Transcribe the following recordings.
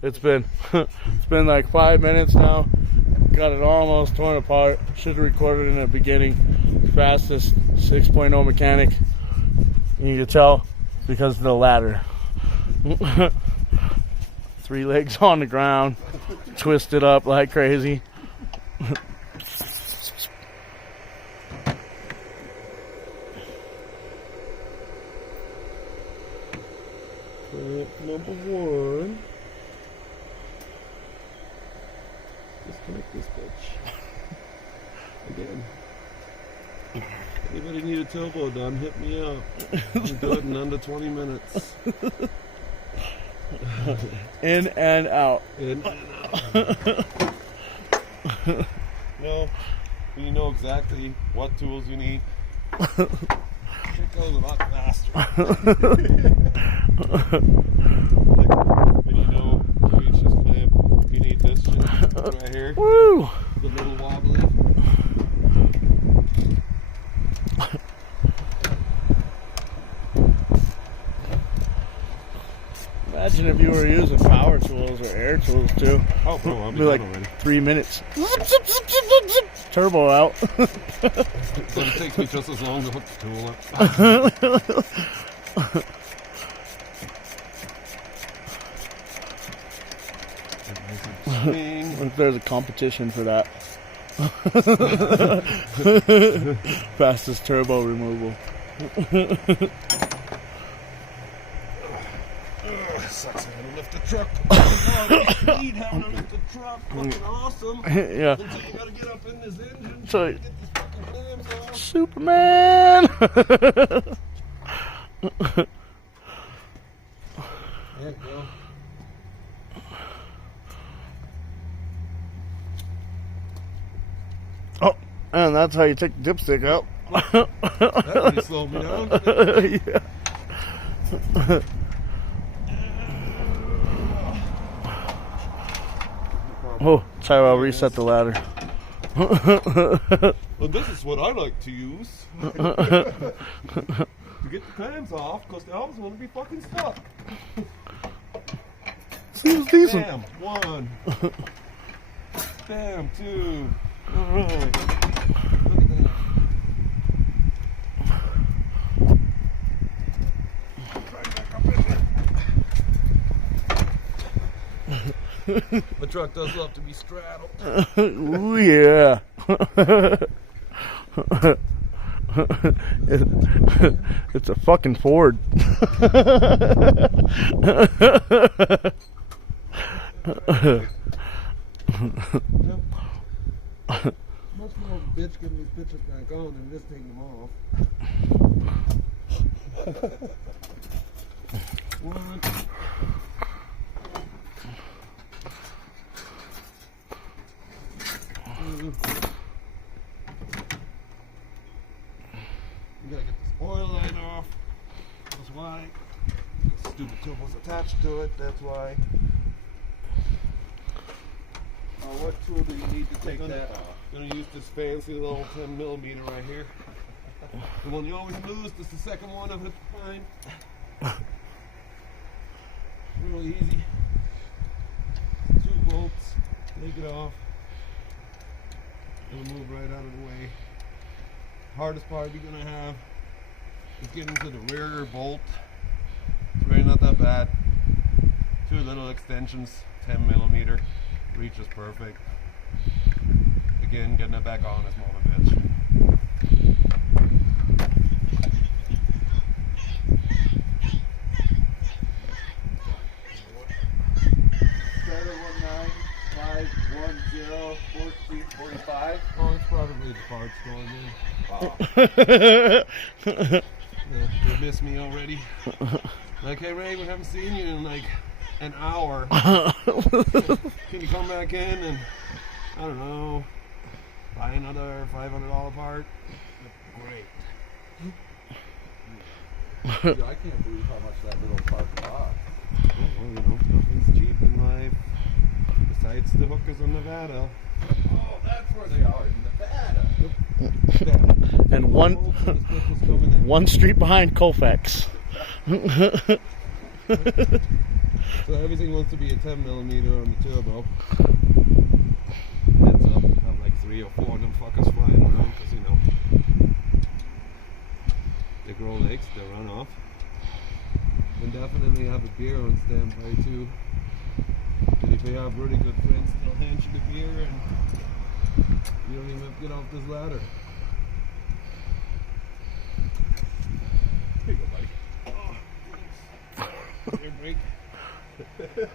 It's been like 5 minutes now. Got it almost torn apart. Should have recorded in the beginning. Fastest 6.0 mechanic. You can tell because of the ladder. 3 legs on the ground, twisted up like crazy. Number 1. Disconnect this bitch. Again. Anybody need a turbo done, hit me up. I can do it in under 20 minutes. In and out. In and out. No, you know exactly what tools you need. It goes a lot faster. Like, when you know to reach this clamp, you need this shit right here. Woo! The little wobbly. Imagine if you were using power tools or air tools too. Oh, bro, I'll be like already. 3 minutes. Turbo out. So it takes me just as long to hook the tool up. If there's a competition for that. Fastest turbo removal. Sucks I gotta lift the truck. I need having to lift the truck. Fucking awesome. Yeah. Until you gotta get up in this engine. So, get these fucking clams off. Superman! There you go. Oh, and that's how you take the dipstick out. That really slowed me down. Yeah. Oh, sorry, I'll reset the ladder. Well, this is what I like to use. To get the clams off, because they always want to be fucking stuck. Seems decent. Bam, 1. Bam, 2. Alright. Look at that. The truck does love to be straddled. Ooh, yeah. It's a fucking Ford. Much more of a bitch getting these bitches back on than just taking them off. 1. You gotta get this oil line off. That's why. The stupid turbo's attached to it. That's why. What tool do you need to take that off? I'm gonna use this fancy little 10mm right here. The one you always lose. This is the second one I've had to find. Real easy. 2 bolts. Take it off. It'll move right out of the way. Hardest part you're gonna have is getting to the rear bolt. It's really not that bad. 2 little extensions, 10mm. Reach is perfect. Again, getting it back on is more of a bitch. Oh, it's probably the parts store again. Oh. Yeah, they missed me already. Like, hey Ray, we haven't seen you in like an hour. Can you come back in and, I don't know, buy another $500 part? Great. Dude, I can't believe how much that little part costs. Well, you know, nothing's cheap in life. Besides the hookers in Nevada. Oh, that's where they are, in Nevada. Yep. And one street behind Colfax. So everything wants to be a 10mm on the turbo. Heads up, have like 3 or 4 of them fuckers flying around because you know they grow legs, they run off. And definitely have a beer on standby too. And if you have really good friends, they'll hand you the beer and you don't even have to get off this ladder. Here you go, buddy. Oh, beer break. Good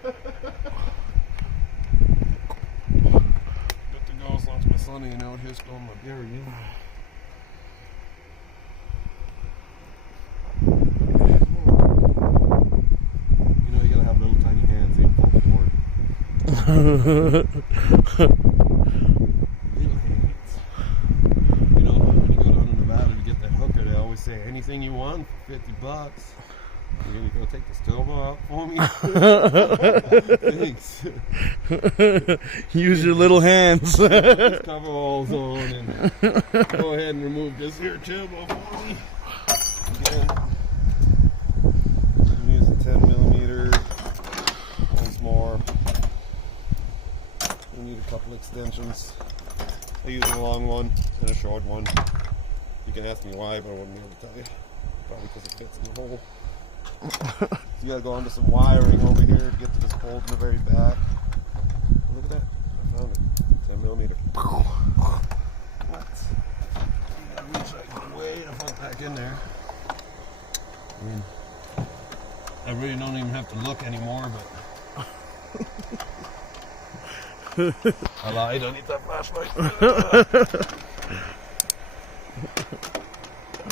to go as long as my son ain't out here spilling my beer again. You know you gotta have little tiny hands even for the board. Little hands. You know, when you go down to Nevada to get that hooker, they always say anything you want for $50. You're gonna go take this turbo out for me? Thanks. Use your little hands. Put these coveralls on and go ahead and remove this here turbo for me. Again, I'm using 10mm. Once more. We need a couple extensions. I use a long one and a short one. You can ask me why, but I wouldn't be able to tell you. Probably because it fits in the hole. So you gotta go onto some wiring over here to get to this bolt in the very back. Look at that. I found it. 10mm. What? You gotta reach like way the fuck back in there. I mean, I really don't even have to look anymore, but I lied, I need that flashlight.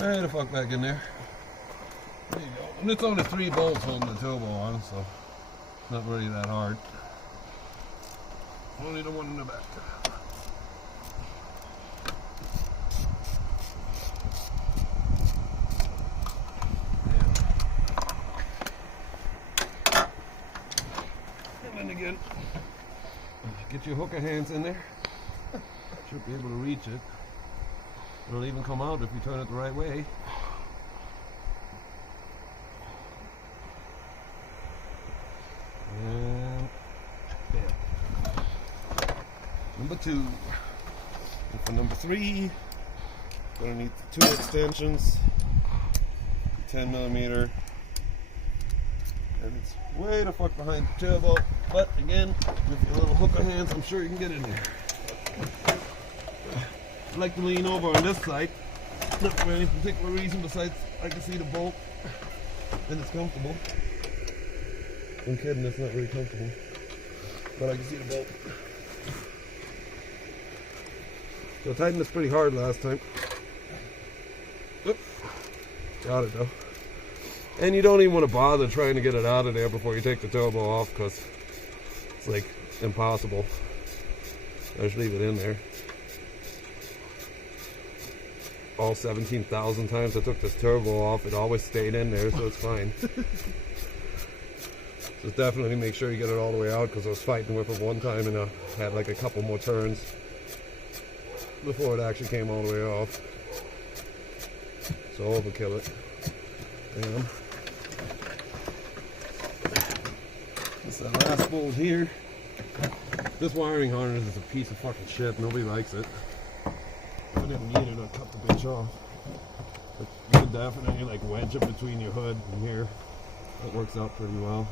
Way the fuck back in there. There you go. And it's only 3 bolts holding the turbo on, so it's not really that hard. Only the one in the back. And then again, get your hooker hands in there. Should be able to reach it. It'll even come out if you turn it the right way. And bam. Number 2. And for number 3, gonna need the 2 extensions, 10mm, and it's way the fuck behind the turbo. But again, with your little hooker hands, I'm sure you can get in there. I like to lean over on this side, not for any particular reason besides I can see the bolt and it's comfortable. I'm kidding, it's not really comfortable, but I can see the bolt. So I tightened this pretty hard last time. Oop. Got it though. And you don't even want to bother trying to get it out of there before you take the turbo off because it's like impossible. I just leave it in there. All 17,000 times I took this turbo off, it always stayed in there, so it's fine. Just definitely make sure you get it all the way out because I was fighting with it one time and I had like a couple more turns before it actually came all the way off. So overkill it. Damn. This is that last bolt here. This wiring harness is a piece of fucking shit. Nobody likes it. If I didn't need it, I'd cut the bitch off. But you can definitely like wedge it between your hood and here. That works out pretty well.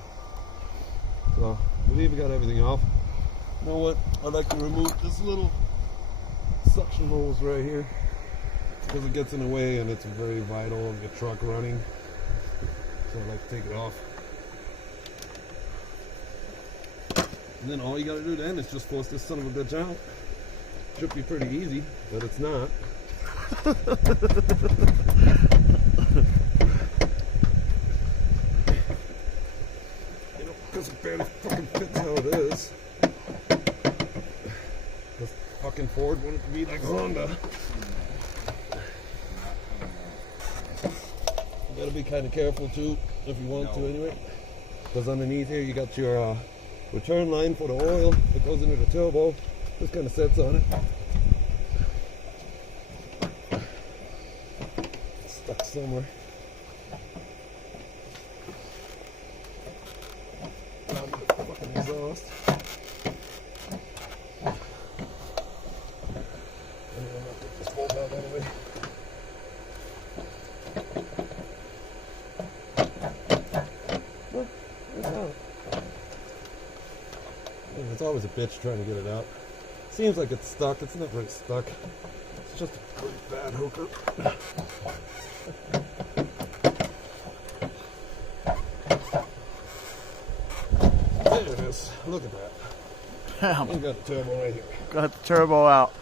So I believe we got everything off. You know what? I'd like to remove this little suction hose right here because it gets in the way and it's very vital of your truck running. So I'd like to take it off. And then all you gotta do then is just force this son of a bitch out. Should be pretty easy, but it's not. You know, because it barely fucking fits how it is. This fucking Ford wanted to be like Honda. You gotta be kind of careful too, if you want to anyway. Because underneath here you got your return line for the oil that goes into the turbo. Just kind of sets on it. It's stuck somewhere. exhaust. Anyone not get this bolt out of the way? Well, it's out. Yeah, it's always a bitch trying to get it out. Seems like it's stuck. It's not really stuck. It's just a pretty bad hooker. There it is. Look at that. Damn. You got the turbo right here. Got the turbo out.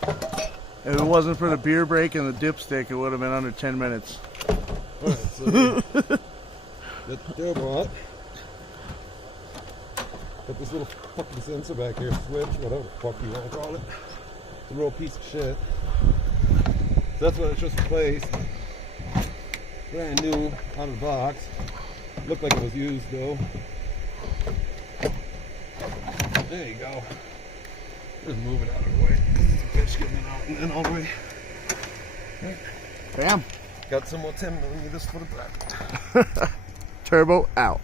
If it wasn't for the beer brake and the dipstick, it would have been under 10 minutes. Alright, so get the turbo out. Got this little fucking sensor back here, switch, whatever the fuck you want to call it. It's a real piece of shit. So that's what it's just replaced. Brand new, out of the box. Looked like it was used though. There you go. Just move it out of the way. This bitch getting it out and then all the way. Bam. Got some more 10 millimeters for the back. Turbo out.